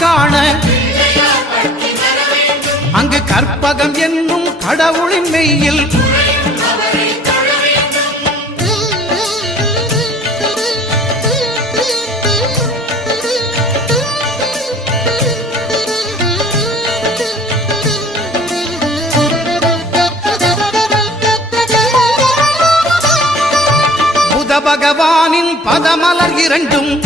காண. அங்கு கற்பகம் என்னும் கடவுளின் மெய்யில். பகவானின் பதமலர் இரண்டும்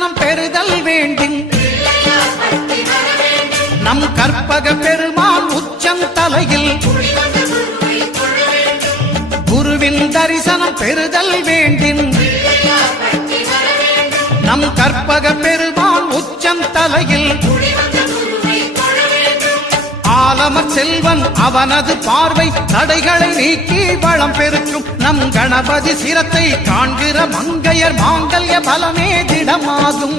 தரிசனம் பெறுதல் வேண்டும் நம் கற்பக பெருமான் உச்சம் தலையில். குருவின் தரிசனம் பெறுதல் வேண்டும் நம் கற்பக பெருமான் உச்சம் தலையில். ஆலமர் செல்வன் அவனது பார்வை தடைகளை நீக்கி வளம் பெருக்கும். நம் கணபதி சிரத்தை காண்கிற மங்கையர் மாங்கல்ய பலமே திடமாகும்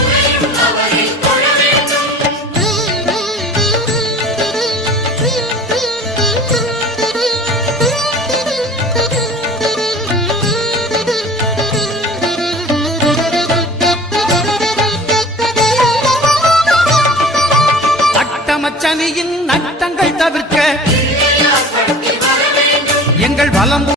அட்டமச்சனியின் நட்டங்கள் தவிர்க்க எங்கள் வலம்